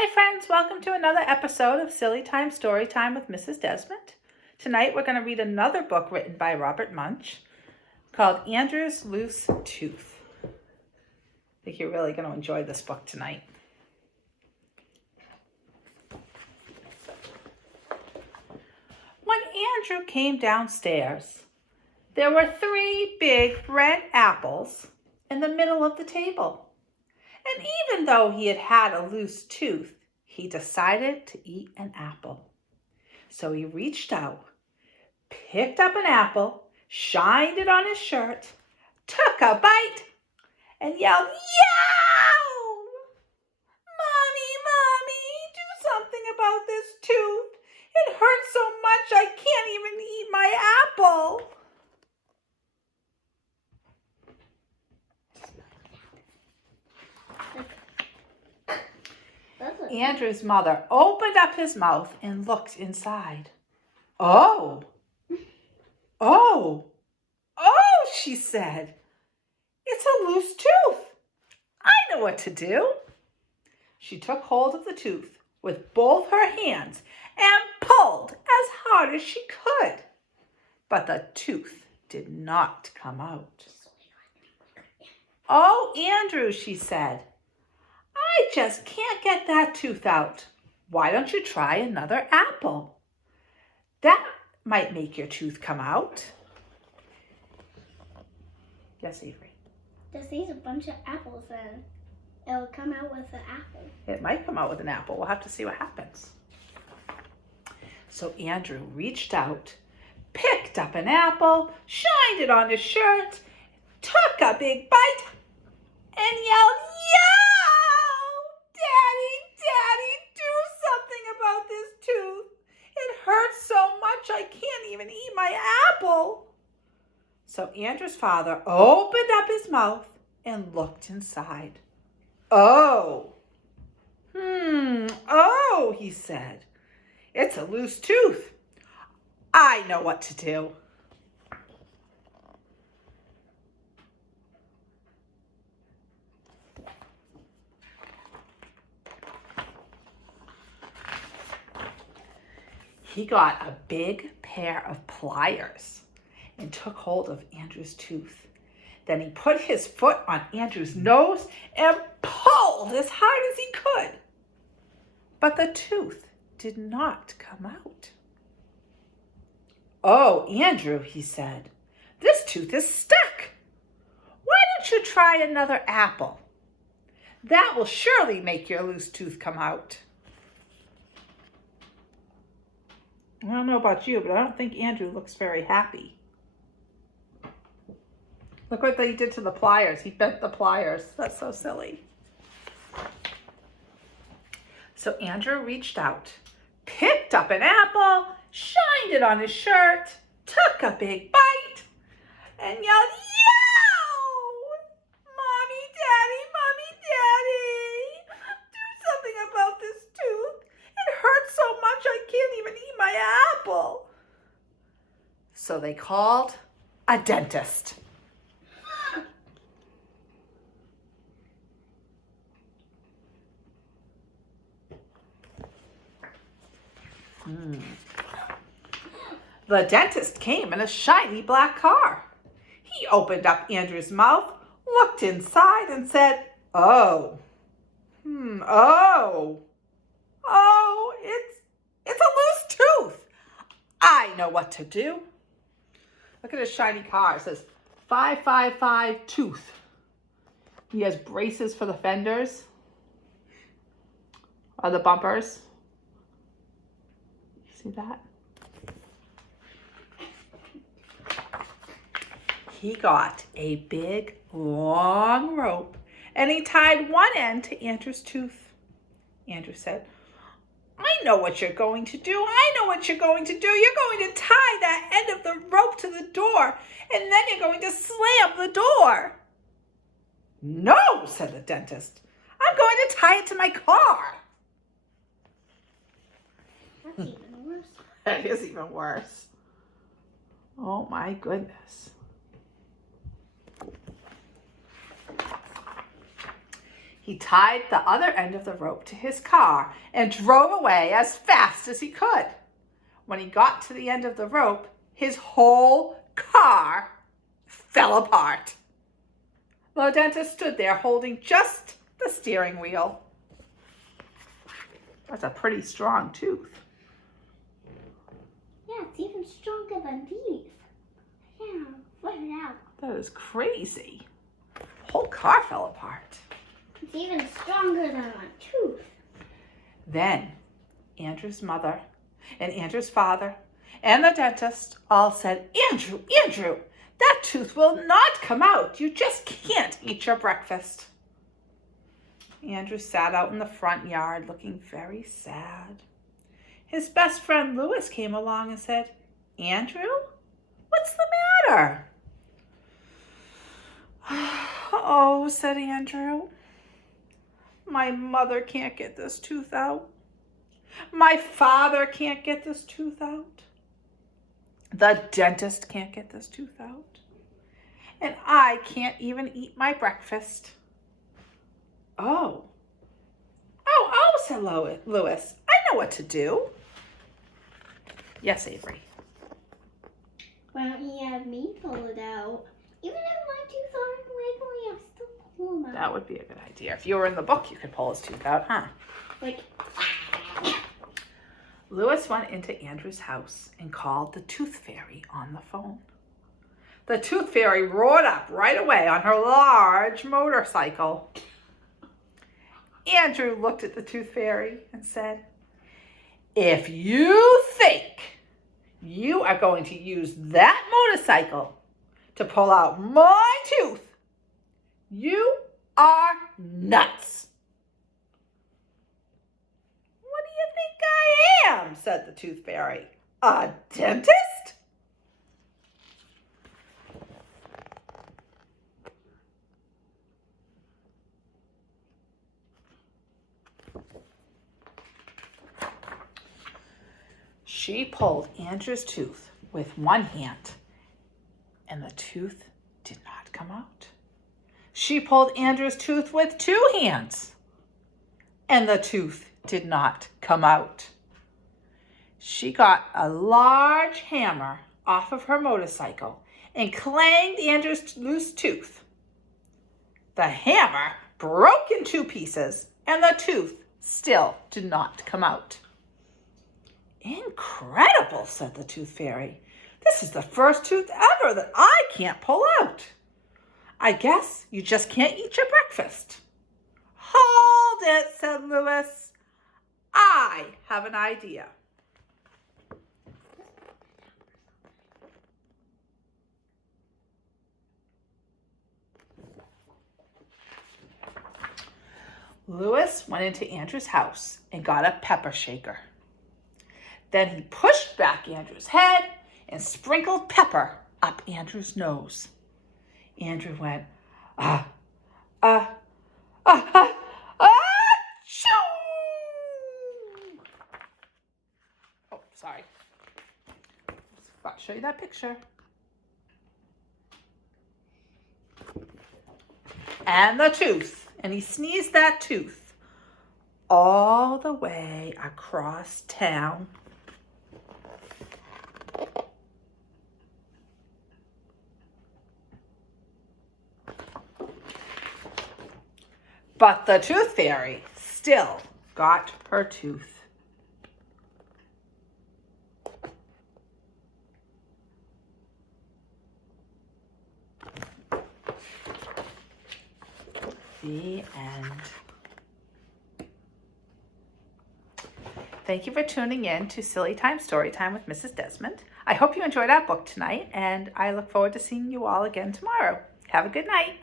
Hi friends, welcome to another episode of Sillytime Storytime with Mrs. Desmond. Tonight we're going to read another book written by Robert Munsch called Andrew's Loose Tooth. I think you're really going to enjoy this book tonight. When Andrew came downstairs, there were 3 big red apples in the middle of the table. And even though he had had a loose tooth, he decided to eat an apple. So he reached out, picked up an apple, shined it on his shirt, took a bite, and yelled, "Yow! Mommy, Mommy, do something about this tooth. It hurts so much I can't even eat my apple." Andrew's mother opened up his mouth and looked inside. Oh, she said. "It's a loose tooth. I know what to do." She took hold of the tooth with both her hands and pulled as hard as she could. But the tooth did not come out. "Oh, Andrew," she said, "I just can't get that tooth out. Why don't you try another apple? That might make your tooth come out." Yes, Avery. Just eat a bunch of apples and it'll come out with an apple. It might come out with an apple. We'll have to see what happens. So Andrew reached out, picked up an apple, shined it on his shirt, took a big bite, and yelled, "Yow! Daddy, do something about this tooth. It hurts so much I can't even eat my apple." So Andrew's father opened up his mouth and looked inside. Oh, he said. "It's a loose tooth. I know what to do." He got a big pair of pliers and took hold of Andrew's tooth. Then he put his foot on Andrew's nose and pulled as hard as he could. But the tooth did not come out. "Oh, Andrew," he said, "this tooth is stuck. Why don't you try another apple? That will surely make your loose tooth come out." I don't know about you, but I don't think Andrew looks very happy. Look what they did to the pliers. He bent the pliers. That's so silly. So Andrew reached out, picked up an apple, shined it on his shirt, took a big bite, and yelled, "Yow! Mommy, Daddy, do something about this tooth. It hurts so much I can't even eat my apple." So they called a dentist. The dentist came in a shiny black car. He opened up Andrew's mouth, looked inside, and said, Oh, it's a loose tooth. I know what to do." Look at his shiny car. It says 555 tooth. He has braces for the fenders or the bumpers. See that? He got a big, long rope and he tied one end to Andrew's tooth. Andrew said, "I know what you're going to do. You're going to tie that end of the rope to the door and then you're going to slam the door." "No," said the dentist. "I'm going to tie it to my car." That's even worse. That is even worse. Oh my goodness. He tied the other end of the rope to his car and drove away as fast as he could. When he got to the end of the rope, his whole car fell apart. The dentist stood there holding just the steering wheel. That's a pretty strong tooth. Yeah, it's even stronger than these. Yeah, put it out. That is crazy. The whole car fell apart. It's even stronger than a tooth. Then Andrew's mother and Andrew's father and the dentist all said, Andrew, that tooth will not come out. You just can't eat your breakfast. Andrew sat out in the front yard looking very sad. His best friend Louis came along and said, Andrew, what's the matter? Oh, said Andrew. My mother can't get this tooth out. My father can't get this tooth out. The dentist can't get this tooth out. And I can't even eat my breakfast. Oh, said Louis. I know what to do. Yes, Avery. Why don't you have me pull it out? Even if my teeth aren't wiggly, I'm still pull them out. That would be a good idea. If you were in the book, you could pull his tooth out, huh? Like, Louis went into Andrew's house and called the Tooth Fairy on the phone. The Tooth Fairy roared up right away on her large motorcycle. Andrew looked at the Tooth Fairy and said, if you think you are going to use that motorcycle to pull out my tooth, you are nuts. What do you think I am? Said the Tooth Fairy. A dentist? She pulled Andrew's tooth with one hand, and the tooth did not come out. She pulled Andrew's tooth with two hands, and the tooth did not come out. She got a large hammer off of her motorcycle and clanged Andrew's loose tooth. The hammer broke in two pieces, and the tooth still did not come out. Incredible, said the Tooth Fairy. This is the first tooth ever that I can't pull out. I guess you just can't eat your breakfast. Hold it, said Louis. I have an idea. Louis went into Andrew's house and got a pepper shaker. Then he pushed back Andrew's head and sprinkled pepper up Andrew's nose. Andrew went, shoo! Oh, sorry. I'll show you that picture. And the tooth. And he sneezed that tooth all the way across town. But the Tooth Fairy still got her tooth. The end. Thank you for tuning in to Sillytime Storytime with Mrs. Desmond. I hope you enjoyed our book tonight, and I look forward to seeing you all again tomorrow. Have a good night.